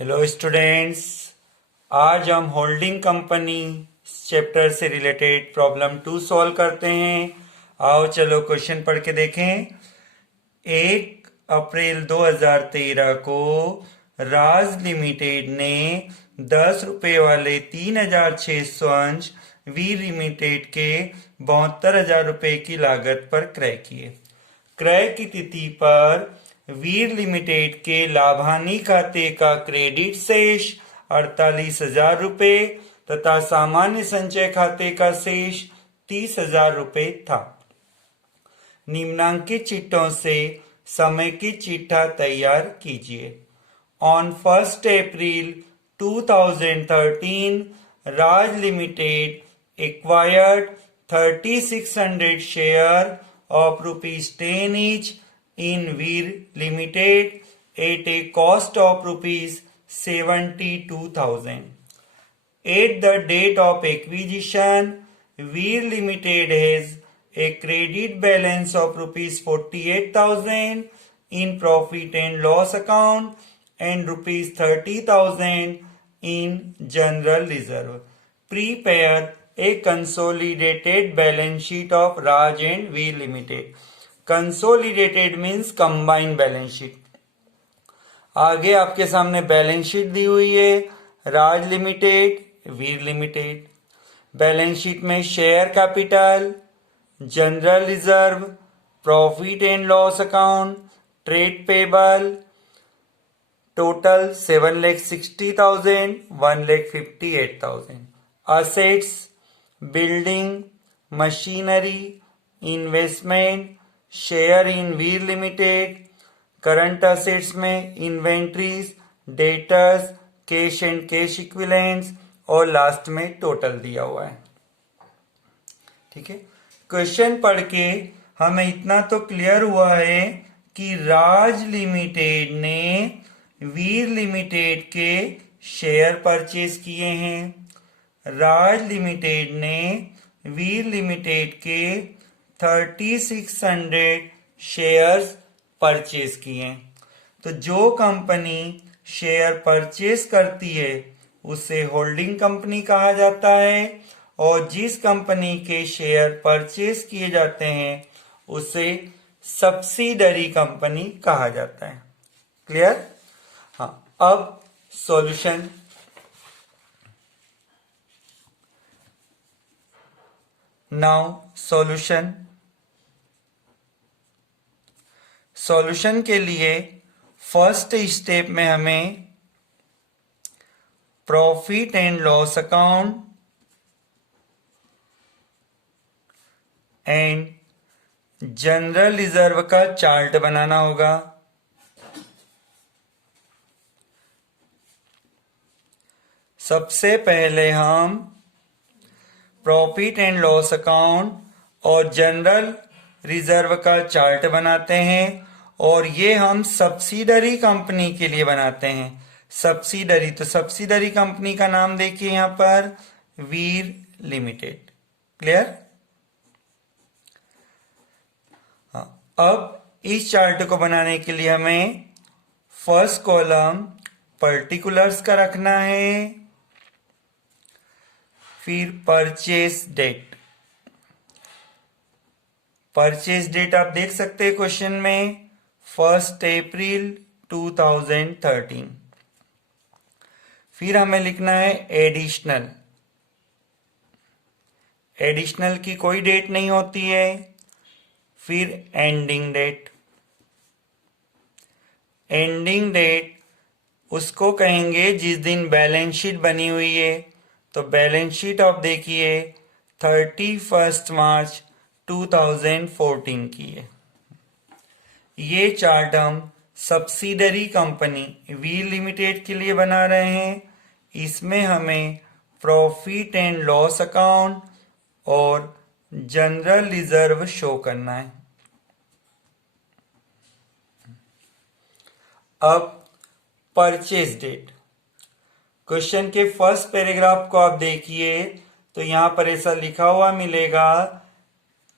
Hello students. आज हम holding company chapter से रिलेटेड प्रॉब्लम 2 सॉल्व करते हैं। आओ चलो क्वेश्चन पढ़ के देखें। 1 अप्रैल 2013 को राज लिमिटेड ने 10 रुपए वाले 3600 अंश वीर लिमिटेड के 72,000 रुपए की लागत पर क्रय किए। क्रय की तिथि पर वीर लिमिटेड के लाभानी खाते का क्रेडिट शेष 48,000 रुपए तथा सामान्य संचय खाते का शेष 30,000 रुपए था। निम्नांकित चिट्ठों से समेकित चिट्ठा तैयार कीजिए। On 1 April 2013 Raj limited acquired 3600 share of ₹10 each in Veer Limited at a cost of ₹72,000. At the date of acquisition, Veer Limited has a credit balance of ₹48,000 in profit and loss account and ₹30,000 in general reserve. Prepare a consolidated balance sheet of Raj and Veer Limited. Consolidated means combined balance sheet. आगे आपके सामने balance sheet दी हुई है, Raj limited, Veer limited. Balance sheet में share capital, general reserve, profit and loss account, trade payable, total 7,60,000, 1,58,000। Assets, building, machinery, investment, share in Veer limited. Current assets में inventories, debtors, cash and cash equivalents और last में total दिया हुआ है। ठीक है, question पढ़ के हमें इतना तो क्लियर हुआ है कि राज लिमिटेड ने वीर लिमिटेड के शेयर परचेज किए हैं। राज लिमिटेड ने वीर लिमिटेड के 3600 शेयर्स परचेज किए। तो जो कंपनी शेयर परचेज करती है उसे होल्डिंग कंपनी कहा जाता है और जिस कंपनी के शेयर परचेज किए जाते हैं उसे सब्सिडरी कंपनी कहा जाता है। क्लियर? हाँ, अब सॉल्यूशन। Now solution. सॉल्यूशन के लिए फर्स्ट स्टेप में हमें profit and loss account and general reserve का चार्ट बनाना होगा। सबसे पहले हम प्रॉफिट एंड लॉस अकाउंट और जनरल रिजर्व का चार्ट बनाते हैं और ये हम सब्सिडरी कंपनी के लिए बनाते हैं। सब्सिडरी, तो सब्सिडरी कंपनी का नाम देखिए यहां पर, वीर लिमिटेड। क्लियर? हाँ, अब इस चार्ट को बनाने के लिए हमें फर्स्ट कॉलम पर्टिकुलर्स का रखना है, फिर परचेज डेट। परचेज डेट आप देख सकते हैं क्वेश्चन में, 1 अप्रैल 2013। फिर हमें लिखना है एडिशनल। एडिशनल की कोई डेट नहीं होती है। फिर एंडिंग डेट। एंडिंग डेट उसको कहेंगे जिस दिन बैलेंस शीट बनी हुई है। तो बैलेंस शीट आप देखिए 31 मार्च 2014 की है। ये चार्ट हम सब्सिडरी कंपनी वीर लिमिटेड के लिए बना रहे हैं। इसमें हमें प्रॉफिट एंड लॉस अकाउंट और जनरल रिजर्व शो करना है। अब परचेज डेट। क्वेश्चन के फर्स्ट पैराग्राफ को आप देखिए तो यहां पर ऐसा लिखा हुआ मिलेगा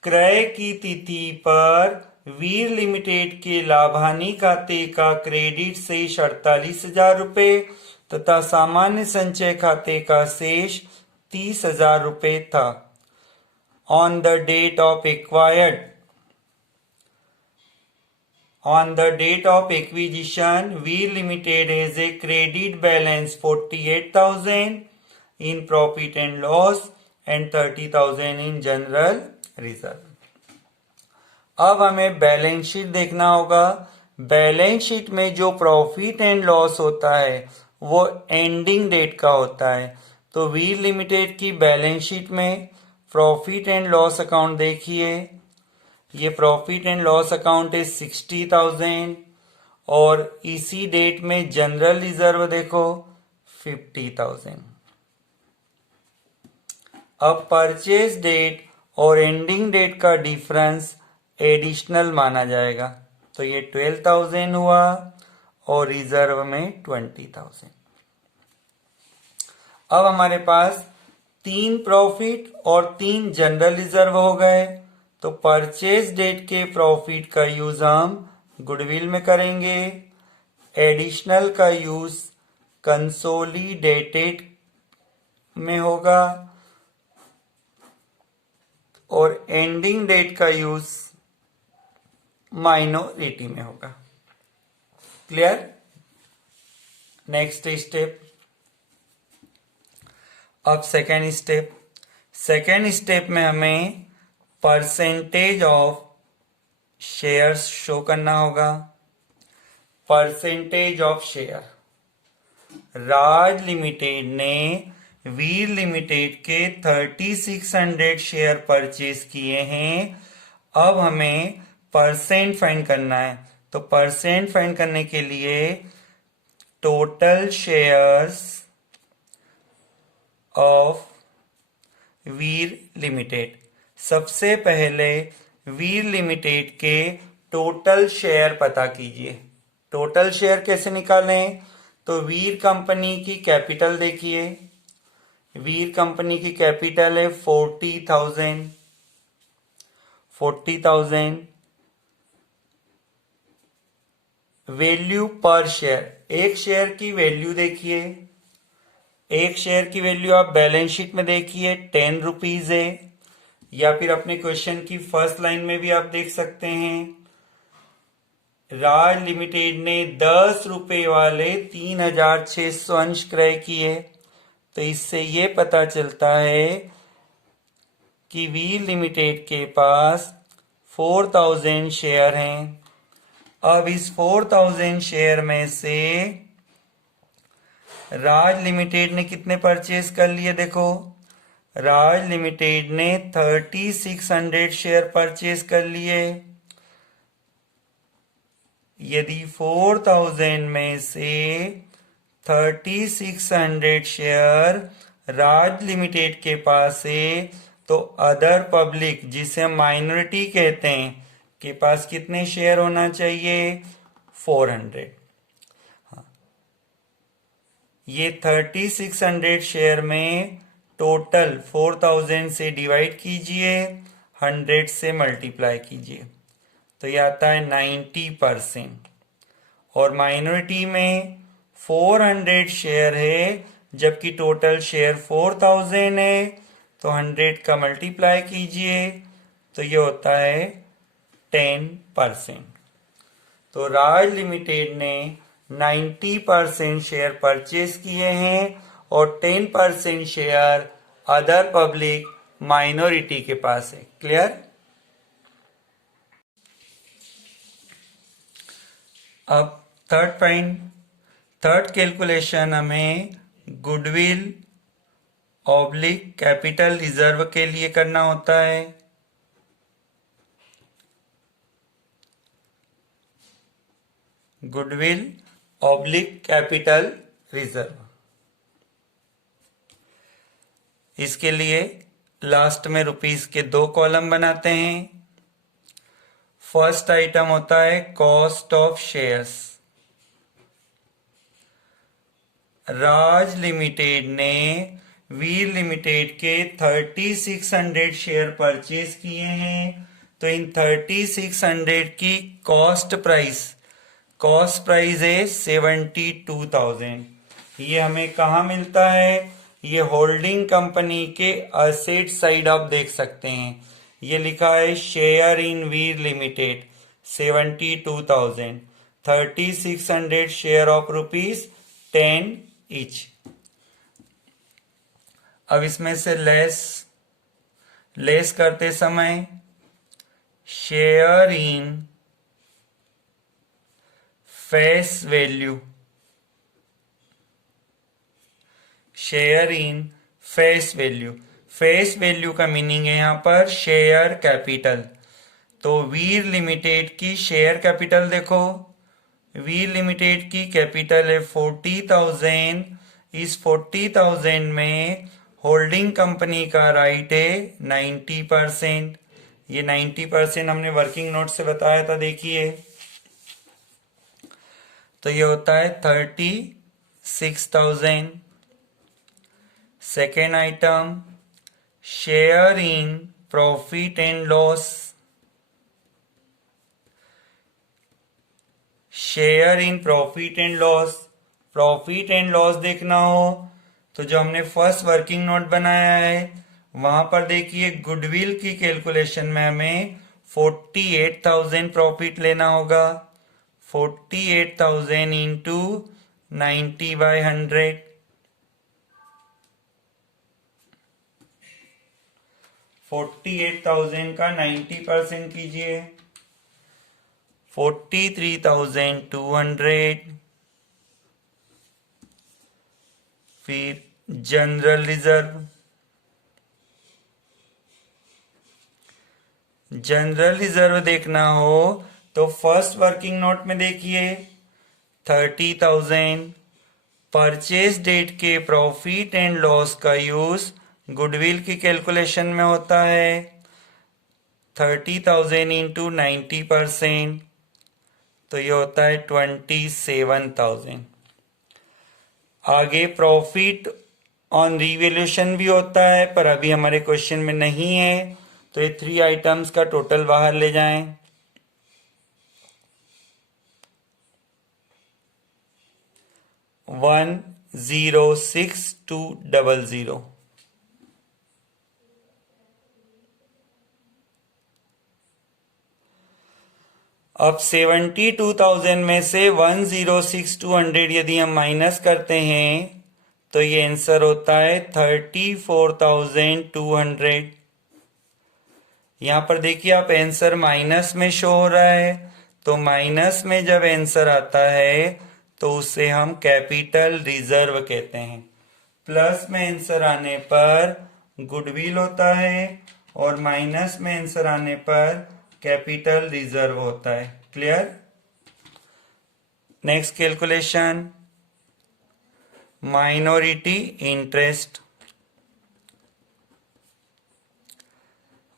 क्रय की तिथि पर वीर लिमिटेड के लाभानी खाते का क्रेडिट शेष 48,000 रुपये तथा सामान्य संचय खाते का शेष 30,000 रुपये था। On the date of acquired On the date of acquisition, Veer Limited has a credit balance 48,000 in profit and loss and 30,000 in general reserve. अब हमें बैलेंस शीट देखना होगा। बैलेंस शीट में जो प्रॉफिट एंड लॉस होता है वो ending date का होता है। तो वीर लिमिटेड की बैलेंस शीट में प्रॉफिट एंड लॉस अकाउंट देखिए, ये प्रॉफिट एंड लॉस अकाउंट है 60,000 और इसी डेट में जनरल रिजर्व देखो 50,000। अब परचेज डेट और एंडिंग डेट का डिफरेंस एडिशनल माना जाएगा, तो ये 12,000 हुआ और रिजर्व में 20,000। अब हमारे पास 3 प्रॉफिट और 3 जनरल रिजर्व हो गए। तो परचेज डेट के प्रॉफिट का यूज हम गुडविल में करेंगे, एडिशनल का यूज कंसोलिडेटेड में होगा और एंडिंग डेट का यूज माइनॉरिटी में होगा। क्लियर? Next step. अब सेकेंड स्टेप में हमें परसेंटेज ऑफ शेयर्स शो करना होगा। Percentage of share, Raj limited ने वीर लिमिटेड के 3600 शेयर परचेज किए हैं। अब हमें परसेंट फाइंड करना है, तो परसेंट फाइंड करने के लिए total shares of Veer limited, सबसे पहले वीर लिमिटेड के टोटल शेयर पता कीजिए। टोटल शेयर कैसे निकालें? तो वीर कंपनी की कैपिटल देखिए, वीर कंपनी की कैपिटल है 40,000। वैल्यू पर शेयर, एक शेयर की वैल्यू देखिए, एक शेयर की वैल्यू आप बैलेंस शीट में देखिए 10 रुपीज है, या फिर अपने क्वेश्चन की फर्स्ट लाइन में भी आप देख सकते हैं। राज लिमिटेड ने 10 रुपए वाले 3,600 अंश क्रय किए, तो इससे ये पता चलता है कि वीर लिमिटेड के पास 4,000 शेयर हैं। अब इस 4,000 शेयर में से राज लिमिटेड ने कितने परचेज कर लिए? देखो, राज लिमिटेड ने 3600 शेयर परचेज कर लिए। यदि 4,000 में से 3600 शेयर राज लिमिटेड के पास है, तो अदर पब्लिक, जिसे हम माइनॉरिटी कहते हैं, के पास कितने शेयर होना चाहिए? 400। ये 3600 शेयर में टोटल 4000 से डिवाइड कीजिए, 100 से मल्टीप्लाई कीजिए, तो ये आता है 90%। और माइनॉरिटी में 400 शेयर है, जबकि टोटल शेयर 4000 है, तो 100 का मल्टीप्लाई कीजिए, तो ये होता है 10%। तो राज लिमिटेड ने 90% शेयर परचेज किए हैं और 10% शेयर अदर पब्लिक माइनॉरिटी के पास है। क्लियर? अब थर्ड कैलकुलेशन हमें गुडविल ऑब्लिक कैपिटल रिजर्व के लिए करना होता है। गुडविल ऑब्लिक कैपिटल रिजर्व, इसके लिए लास्ट में रुपीस के 2 कॉलम बनाते हैं। फर्स्ट आइटम होता है cost of shares. Raj limited ने वीर लिमिटेड के 3600 शेयर परचेज किए हैं, तो इन 3600 की कॉस्ट प्राइस है 72,000। ये हमें कहाँ मिलता है? ये होल्डिंग कंपनी के असेट साइड आप देख सकते हैं, ये लिखा है share in Veer limited 72,000, 3600 share of ₹10 each. अब इसमें से लेस करते समय share in face value, share in face value, face value का मीनिंग है यहाँ पर शेयर कैपिटल। तो वीर लिमिटेड की शेयर कैपिटल देखो, वीर लिमिटेड की कैपिटल है 40,000। इस 40,000 में होल्डिंग कंपनी का राइट है 90%। ये 90% हमने वर्किंग नोट से बताया था, देखिए। तो ये होता है 36,000। Second item share in profit and loss, share in profit and loss. Profit and loss देखना हो तो जो हमने फर्स्ट वर्किंग नोट बनाया है वहां पर देखिए गुडविल की कैलकुलेशन में हमें 48,000 प्रॉफिट लेना होगा। 48,000 इंटू 90/100, 48,000 का 90% कीजिए, 43,200। फिर जनरल रिजर्व, जनरल रिजर्व देखना हो तो फर्स्ट वर्किंग नोट में देखिए 30,000। परचेज डेट के प्रॉफिट एंड लॉस का यूज गुडविल की कैलकुलेशन में होता है 30,000 इंटू 90%, तो ये होता है 27,000। आगे प्रॉफिट ऑन रिवैल्यूएशन भी होता है, पर अभी हमारे क्वेश्चन में नहीं है, तो ये 3 आइटम्स का टोटल बाहर ले जाएं। $106,200। अब 72,000 में से 106,200 यदि हम माइनस करते हैं तो ये आंसर होता है 34,200। यहां पर देखिए आप आंसर माइनस में शो हो रहा है, तो माइनस में जब आंसर आता है तो उसे हम कैपिटल रिजर्व कहते हैं। प्लस में आंसर आने पर गुडविल होता है और माइनस में आंसर आने पर कैपिटल रिजर्व होता है। Clear? Next calculation minority interest.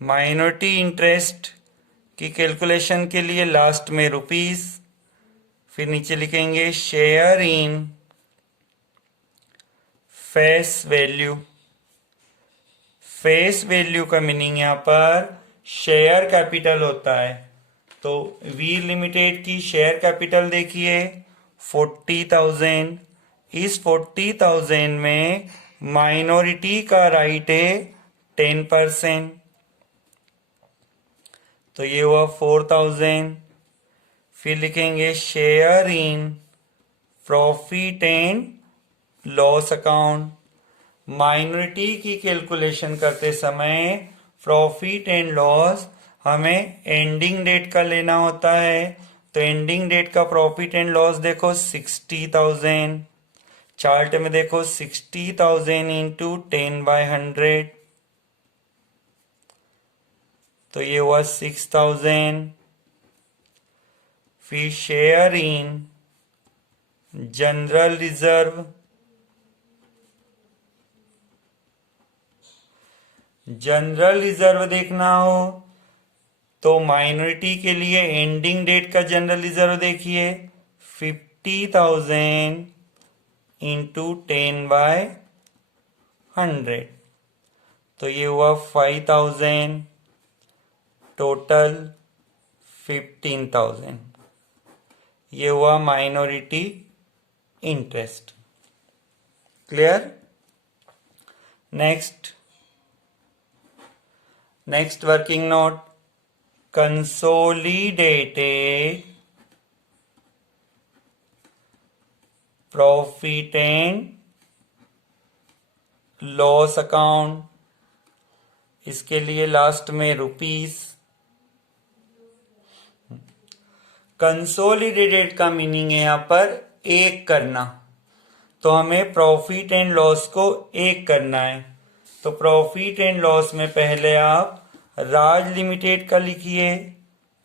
Minority interest की कैलकुलेशन के लिए लास्ट में रुपीस, फिर नीचे लिखेंगे share in face value. Face value का मीनिंग यहाँ पर शेयर कैपिटल होता है। तो वीर लिमिटेड की शेयर कैपिटल देखिए 40,000। इस 40,000 में माइनॉरिटी का राइट है 10%, तो ये हुआ 4,000। फिर लिखेंगे share in profit and loss account. Minority की कैलकुलेशन करते समय प्रॉफिट एंड लॉस हमें एंडिंग डेट का लेना होता है, तो एंडिंग डेट का प्रॉफिट एंड लॉस देखो 60,000। चार्ट में देखो 60,000 इंटू 10/100, तो ये हुआ 6,000। फिर share in general reserve. General reserve देखना हो तो माइनॉरिटी के लिए एंडिंग डेट का जनरल रिजर्व देखिए 50,000 इंटू 10/100, 100। तो ये हुआ 5000, टोटल 15,000। ये हुआ minority interest. Clear? Next working note, consolidated profit and loss account. इसके लिए लास्ट में रुपीस। कंसोलिडेटेड का मीनिंग है यहां पर एक करना, तो हमें प्रॉफिट एंड लॉस को एक करना है। तो प्रॉफिट एंड लॉस में पहले आप राज लिमिटेड का लिखिए।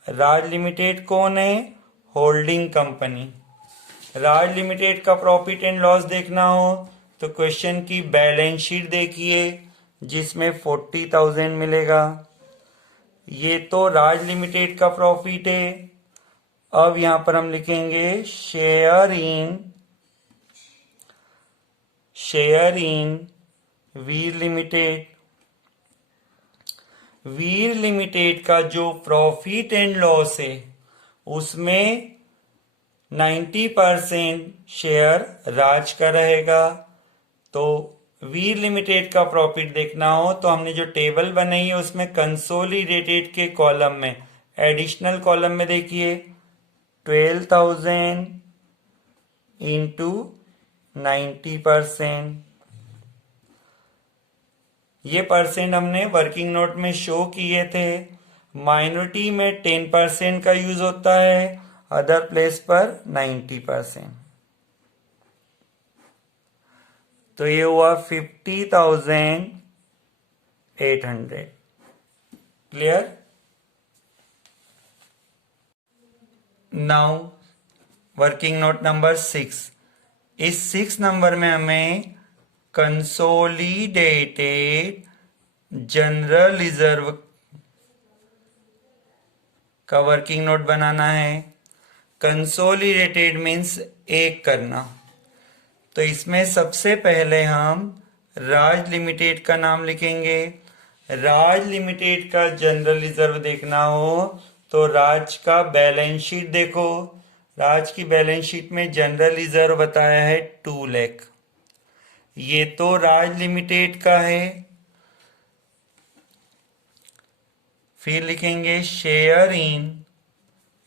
राज लिमिटेड कौन है? Holding company. राज लिमिटेड का प्रॉफिट एंड लॉस देखना हो तो क्वेश्चन की बैलेंस शीट देखिए, जिसमें 40,000 मिलेगा। ये तो राज लिमिटेड का प्रॉफिट है। अब यहां पर हम लिखेंगे share in Veer limited. Veer limited का जो प्रॉफिट एंड लॉस है उसमें 90% शेयर राज का रहेगा। तो वीर लिमिटेड का प्रॉफिट देखना हो तो हमने जो टेबल बनाई है उसमें कंसोलिडेटेड के कॉलम में, एडिशनल कॉलम में देखिए 12,000 इंटू 90%। ये परसेंट हमने वर्किंग नोट में शो किए थे। माइनॉरिटी में 10% का यूज होता है, अदर प्लेस पर 90%। तो ये हुआ 50,800। Clear? Now working note number 6। इस 6 नंबर में हमें कंसोलिडेटेड जनरल रिजर्व का वर्किंग नोट बनाना है। कंसोलिडेटेड मीन्स एक करना। तो इसमें सबसे पहले हम राज लिमिटेड का नाम लिखेंगे। राज लिमिटेड का जनरल रिजर्व देखना हो तो राज का बैलेंस शीट देखो। राज की बैलेंस शीट में जनरल रिजर्व बताया है 2 लाख। ये तो राज लिमिटेड का है। फिर लिखेंगे share in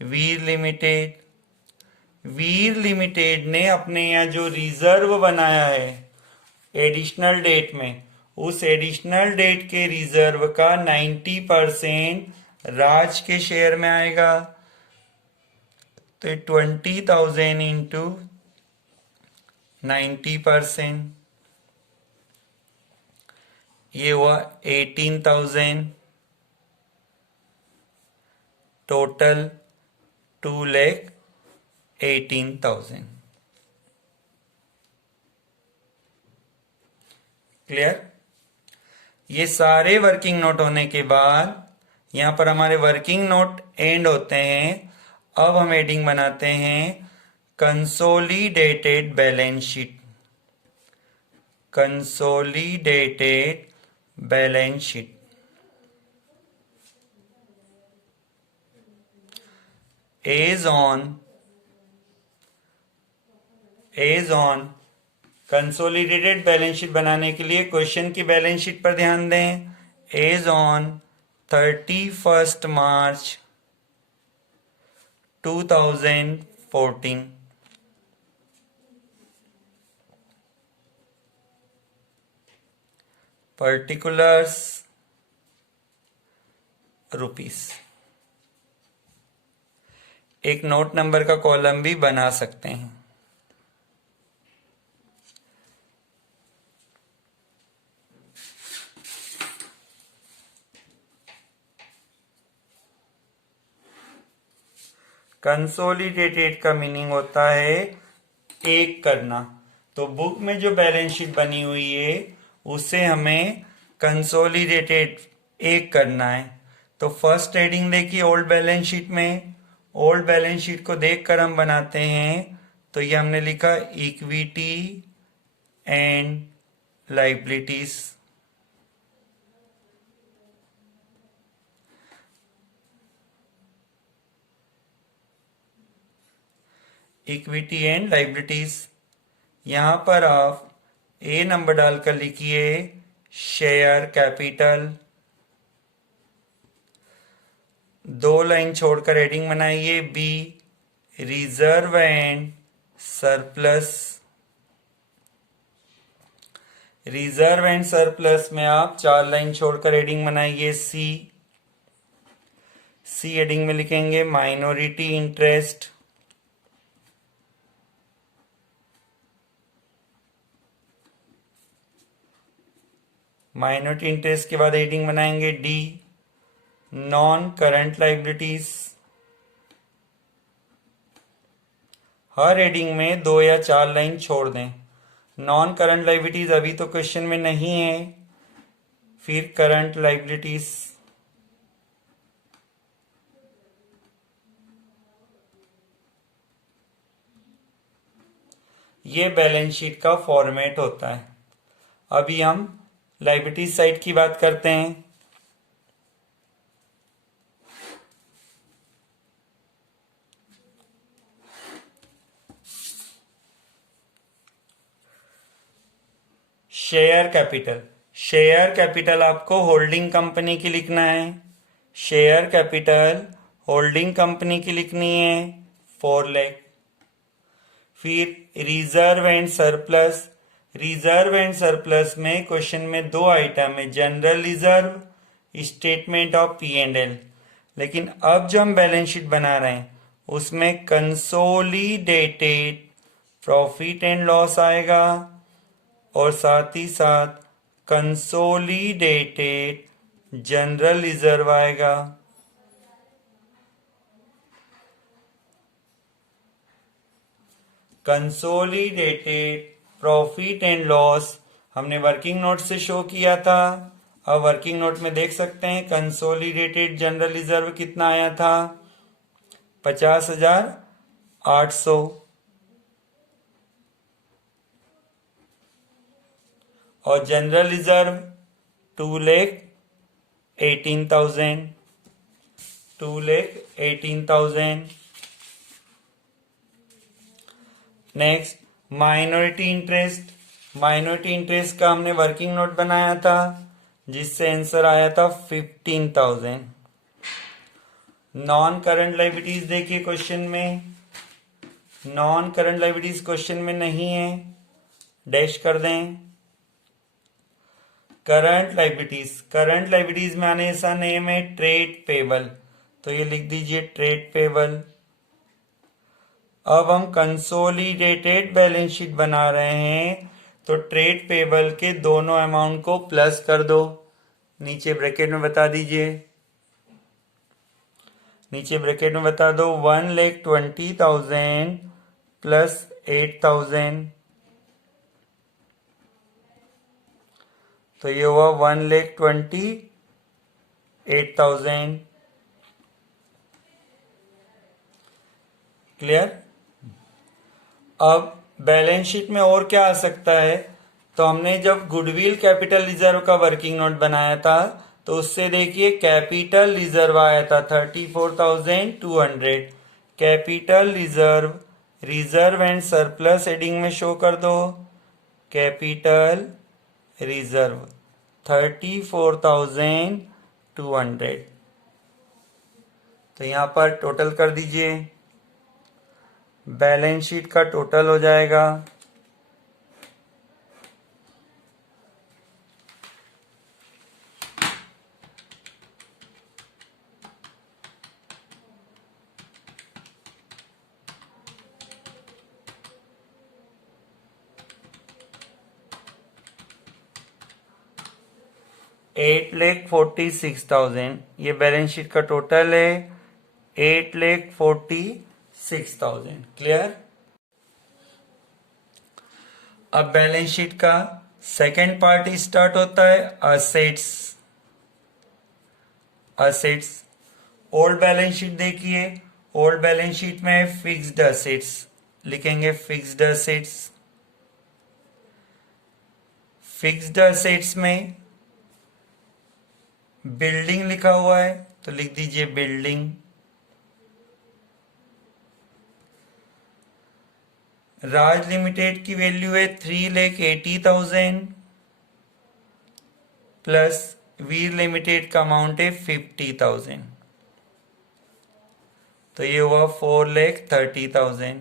Veer limited. Veer limited ने अपने यहाँ जो रिजर्व बनाया है एडिशनल डेट में, उस एडिशनल डेट के रिजर्व का 90% राज के शेयर में आएगा। तो 20,000 इंटू 90%, ये हुआ 18,000। टोटल 2,18,000। क्लियर? ये सारे वर्किंग नोट होने के बाद यहां पर हमारे वर्किंग नोट एंड होते हैं। अब हम हेडिंग बनाते हैं consolidated balance sheet. Consolidated balance sheet. As on consolidated balance sheet बनाने के लिए क्वेश्चन की बैलेंस शीट पर ध्यान दें। As on 31 March 2014। Particulars rupees. एक नोट नंबर का कॉलम भी बना सकते हैं। कंसोलिडेटेड का मीनिंग होता है एक करना। तो बुक में जो बैलेंस शीट बनी हुई है उसे हमें कंसोलिडेटेड एक करना है। तो फर्स्ट हेडिंग देखिए ओल्ड बैलेंस शीट में। ओल्ड बैलेंस शीट को देखकर हम बनाते हैं। तो ये हमने लिखा equity and liabilities, equity and liabilities. यहां पर आप ए नंबर डालकर लिखिए शेयर कैपिटल, 2 लाइन छोड़कर हेडिंग बनाइए B reserve and surplus. Reserve and surplus में आप 4 लाइन छोड़कर हेडिंग बनाइए सी। सी हेडिंग में लिखेंगे माइनॉरिटी इंटरेस्ट। माइनॉरिटी इंटरेस्ट के बाद हेडिंग बनाएंगे डी नॉन करंट लाइबिलिटीज। हर हेडिंग में 2 या 4 लाइन छोड़ दें। नॉन करंट लाइबिलिटीज अभी तो क्वेश्चन में नहीं है, फिर करंट लाइबिलिटीज। ये बैलेंस शीट का फॉर्मेट होता है। अभी हम लाइबिलिटीज साइड की बात करते हैं। Share capital. शेयर कैपिटल आपको होल्डिंग कंपनी की लिखना है। शेयर कैपिटल होल्डिंग कंपनी की लिखनी है 4 लाख। फिर reserve and surplus. Reserve and surplus में क्वेश्चन में 2 आइटम है, general reserve, statement of P and L. लेकिन अब जो हम बैलेंस शीट बना रहे हैं उसमें कंसोलिडेटेड प्रॉफिट एंड लॉस आएगा और साथ ही साथ कंसोलिडेटेड जनरल रिजर्व आएगा। कंसोलिडेटेड प्रॉफिट एंड लॉस हमने वर्किंग नोट से शो किया था। अब वर्किंग नोट में देख सकते हैं कंसोलिडेटेड जनरल रिजर्व कितना आया था 50,800 और general reserve 2,18,000। 2,18,000। Next minority interest. Minority interest का हमने वर्किंग नोट बनाया था जिससे आंसर आया था 15,000। नॉन करंट लाइबिलिटीज देखिए क्वेश्चन में, नॉन करंट लाइबिलिटीज क्वेश्चन में नहीं है, डैश कर दें। करंट लाइबिलिटीज, करंट लाइबिलिटीज में आने सा नेम है ट्रेड पेबल, तो ये लिख दीजिए ट्रेड पेबल। अब हम कंसोलिडेटेड बैलेंस शीट बना रहे हैं तो ट्रेड पेबल के दोनों अमाउंट को प्लस कर दो। नीचे ब्रैकेट में बता दीजिए, नीचे ब्रैकेट में बता दो 1,20,000 प्लस 8,000, तो ये हुआ 1,28,000। क्लियर। अब बैलेंस शीट में और क्या आ सकता है, तो हमने जब गुडविल कैपिटल रिजर्व का वर्किंग नोट बनाया था तो उससे देखिए कैपिटल रिजर्व आया था 34,200। Capital reserve, reserve and surplus heading में शो कर दो कैपिटल रिजर्व 34,200। तो यहां पर टोटल कर दीजिए, बैलेंस शीट का टोटल हो जाएगा 8,46,000। ये बैलेंस शीट का टोटल है 8,46,000। क्लियर। अब बैलेंस शीट का सेकेंड पार्ट स्टार्ट होता है assets. Assets old balance sheet देखिए, ओल्ड बैलेंस शीट में फिक्स्ड असेट्स लिखेंगे, फिक्स्ड असेट्स। फिक्स्ड असेट्स में बिल्डिंग लिखा हुआ है तो लिख दीजिए बिल्डिंग। राज लिमिटेड की वैल्यू है 3,80,000 प्लस वीर लिमिटेड का अमाउंट है 50,000, तो ये हुआ 4,30,000।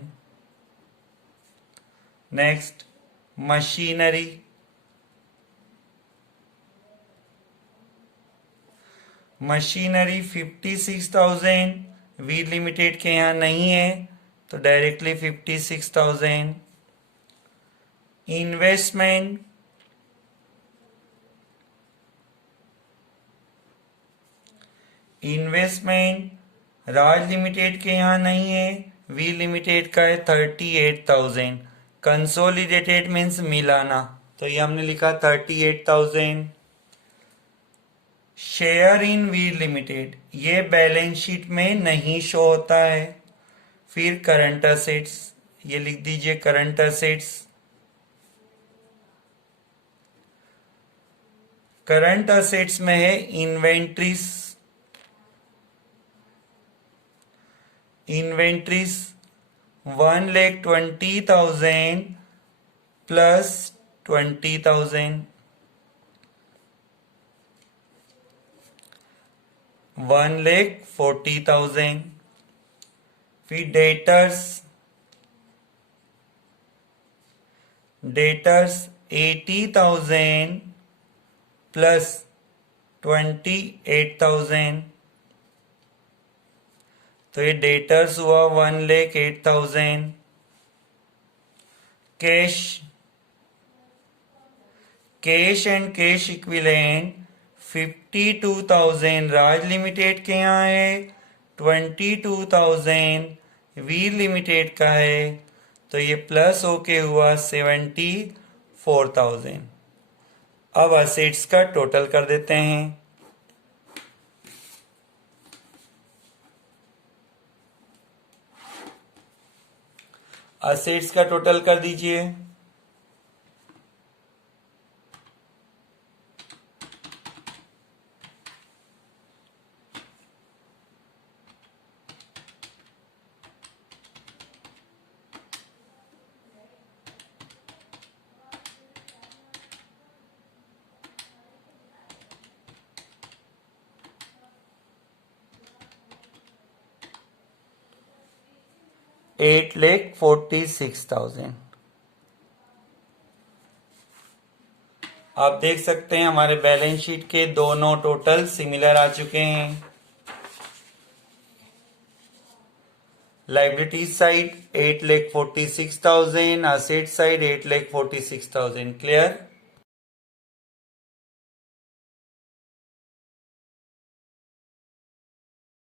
नेक्स्ट मशीनरी, मशीनरी 56,000, वीर लिमिटेड के यहाँ नहीं है तो डायरेक्टली 56,000। इन्वेस्टमेंट, इन्वेस्टमेंट राज लिमिटेड के यहाँ नहीं है, वी लिमिटेड का है 38,000। कंसोलिडेटेड मीन्स मिलाना, तो ये हमने लिखा 38,000। शेयर इन वीर लिमिटेड, ये बैलेंस शीट में नहीं शो होता है। फिर करंट असेट्स, ये लिख दीजिए करंट असेट्स। करंट असेट्स में है इन्वेंट्रीज, इन्वेंट्रीज 1,20,000 प्लस 20,000, 1,40,000। फिर डेटर्स, डेटर्स 80,000 प्लस 28,000, तो ये डेटर्स हुआ 1,08,000। Cash, cash and cash equivalent 52,000 Raj limited के यहाँ है, 22,000 वीर लिमिटेड का है, तो ये प्लस होके हुआ 74,000। अब असेट्स का टोटल कर देते हैं। असेट्स का टोटल कर दीजिए। $8,46,000। आप देख सकते हैं हमारे बैलेंस शीट के दोनों टोटल सिमिलर आ चुके हैं। Liability side 8,46,000, asset side 8,46,000। Clear?